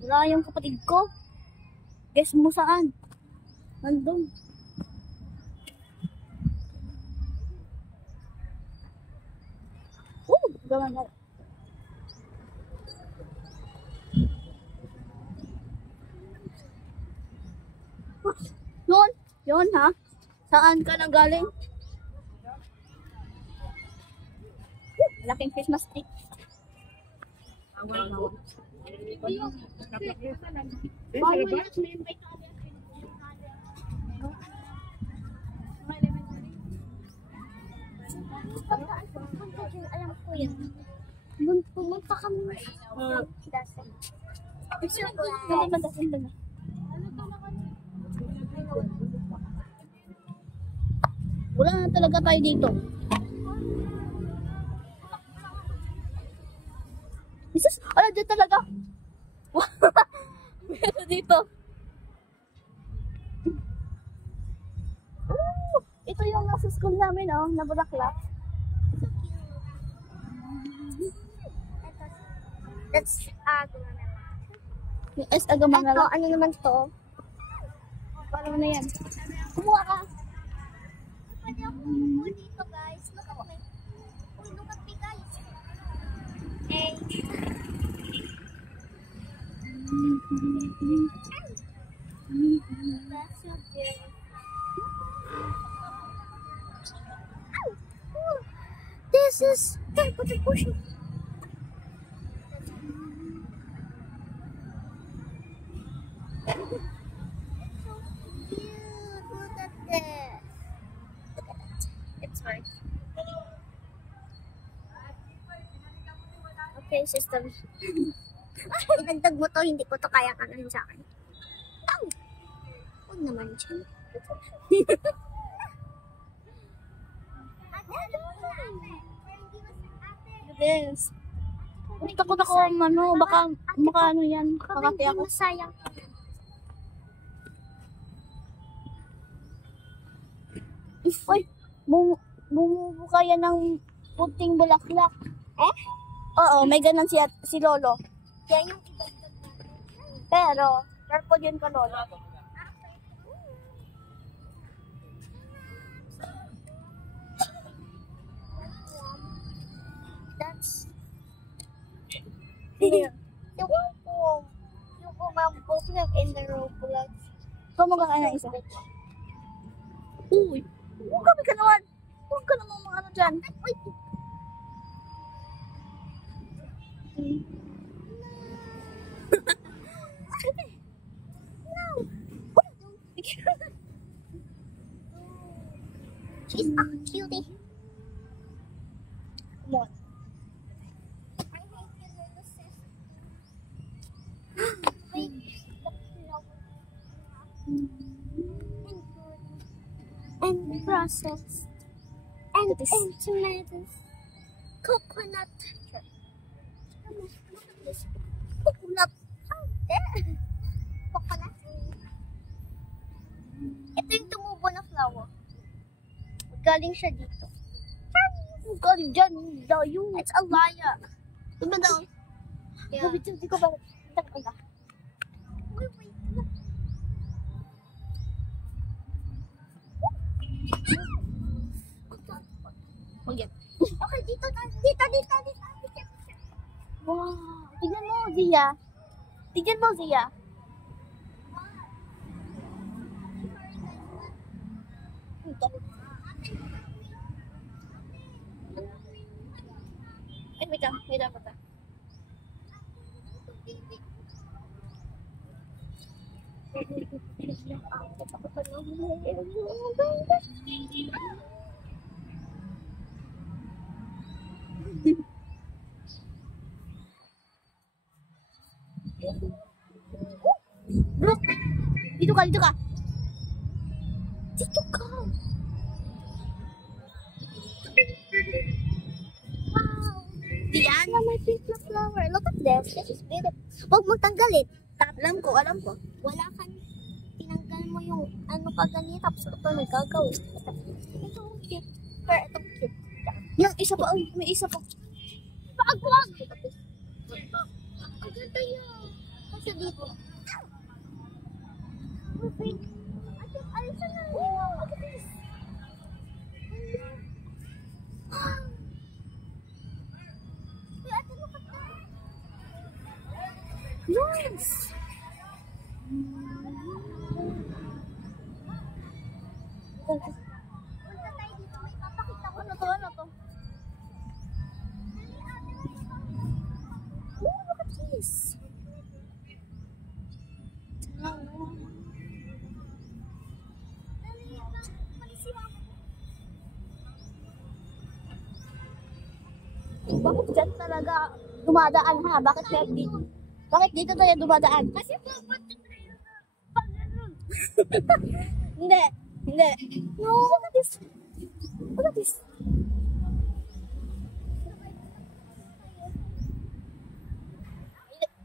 Wala yung kapatid ko. Guess mo saan? Nandun. Gawin. Yun ha? Saan ka nanggaling? Malaking Christmas tree. Alam ko yan. Pumunta kami sa wala na talaga tayo dito. Jesus, ala dyan talaga. Meron dito. Ito yung nasa school namin, oh, na Bulaklak. That's Yung S Agamanala. Ito, ano naman to? Paano na yan? Kumuha ka. Pwede ako kumuha dito, guys. Look at me. Uy, look at me, guys. And that's so good. This is put the cushion. Okay, system. Idagdag mo to, hindi ko to kaya kanan sa akin. Huwag naman siya. Yes. Takot ako, ano, baka ano yan, kakati ako. Masayang. Uy, bumubuka yan ng puting bulaklak. Eh? Oo, may ganun si Lolo. Yan yung idagdag natin. Pero, purple yun ka, Lolo. That's yung umambog lang in the Roblox. Kumuha ka ng isa. Uy, huwag kami ka naman. Huwag ka naman mga ano dyan. Uy. No. She's a cutie. Come on. I hate you, little sis. Wait, the flower. And processed. And tomatoes. Coconut. Look at this. Coconut. Oh, there. Coconut. Ito yung tumubo na flower. Galing siya dito. Galing dyan, dayo. It's a liar. Diba daw? Yeah. Hindi ko ba? Taka. Wait. Magyan. Okay, dito. Wow. Tignan mo, Zia. Tignan mo, Zia. Ay, wait lang. Wait lang. Look! Dito ka. Dito ka. Wow. Diana, my pink na flower. Look at this. This is beautiful. Huwag mong tanggalin. Alam ko. Wala kang tinanggal mo yung ano ka ganito. Tapos ito may gagawin. Ito cute. Pero ito cute. Yung isa pa. May isa pa. Wag! Ang ganda yan. siya dito. Wait. Alisan na rin. Look at this. Wait, ate, look at that. Nice. Punta tayo dito. May papakita ko. Ano to? Oh, look at this. Bakit dyan talaga dumadaan ha? Bakit dito tayo dumadaan? Kasi pupunta tayo na pag-anon. Hindi. No, look at this. Look at this.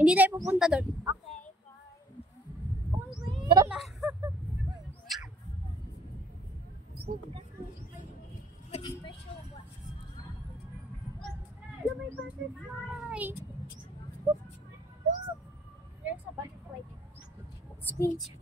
Hindi tayo pupunta doon. Okay, fine. Oh, wait. Tara na. My special one. Hello, my butterfly. There's a butterfly. Speech.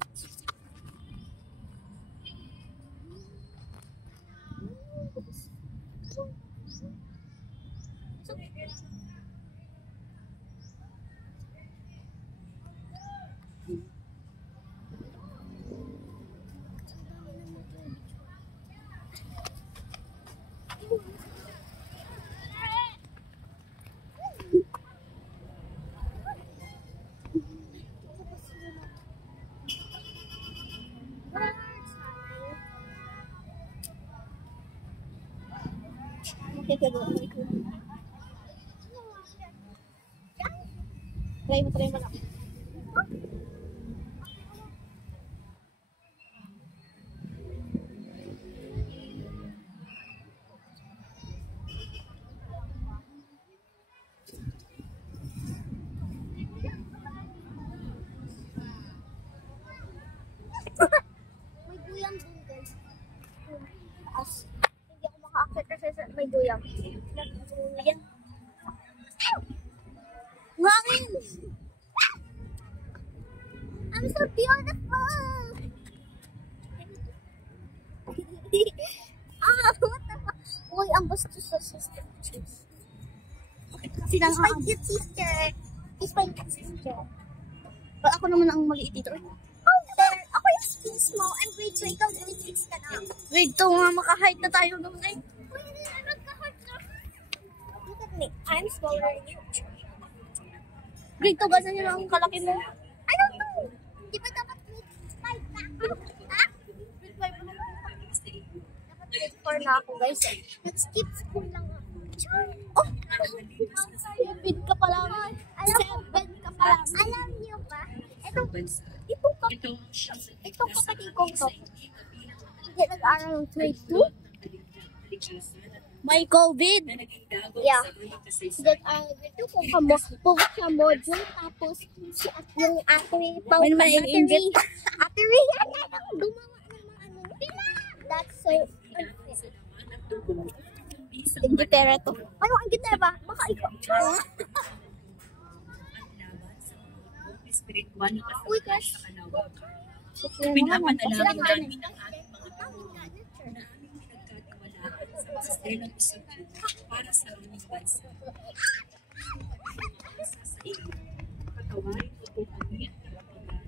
Try mo lang. May guyang dun, guys. Taas. Hindi ako maka-akit kasi may guyang. Ayan. Ngangin! I'm so beautiful! What the fuck? Uy, ang bastos sa sister. Kasi He's my cute sister. He's my cute sister. Ako naman ang maliit dito. Oh, there. Ako yung skin small. I'm grade 2. Ikaw grade 6 ka na. Grade 2 nga, maka-height na tayo doon eh. Uy, nagka-heart na. Look at me. I'm smaller than you. Grade 2, ganyan yun ang kalaki mo. I don't know. Di ba dapat grade 5 na? Ha? Grade 5 mo. Dapat grade 4 na ako, guys. Nag-skip school lang ako. Oh! 7 ka pa lang. 7 ka pa lang. Alam niyo ba? Itong kapatid kong to. Hindi nag-aaral ng grade 2. May COVID. Yeah. Nag-aaral grade 2 kung pumunta sa module. Tapos, yung ate pang May ma-inject. Ate Rihanna gumawa ng mga ano nila. That's so unfair. Ang gitera to. Ano ang gitara ba? Baka ikaw. Uy, guys. Pinapanalangin namin ang aming mga tao na aming pinagkatiwalaan sa masistelang isipin para sa aming bansa. Isa sa iyo, patawarin mo po kami at karapatan.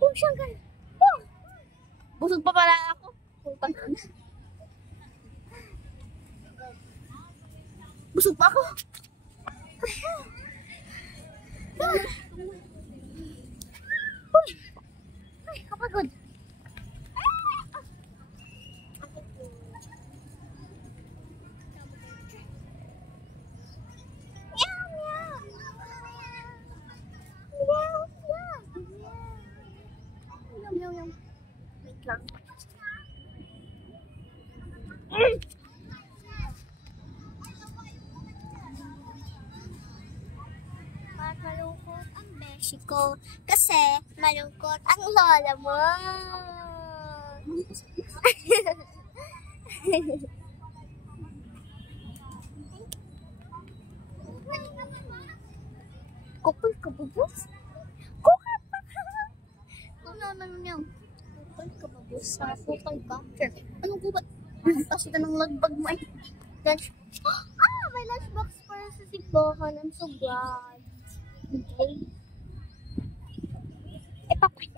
Oh, siyanggal. Busog pa pala ako. Busog pa ako. Uy! Ay, kapagod. Wait lang. Malungkot ang beshi ko kasi malungkot ang lola mo. Kupal ka ba, boss? Kupal pa ka! Ano niya? Kupal ka ba, boss? Kupal ka? Sure. Anong kupal? Kasi ka ng lagbag mo ay lunch. May lunchbox para sa simbahan. I'm so glad. Okay. Pakwit.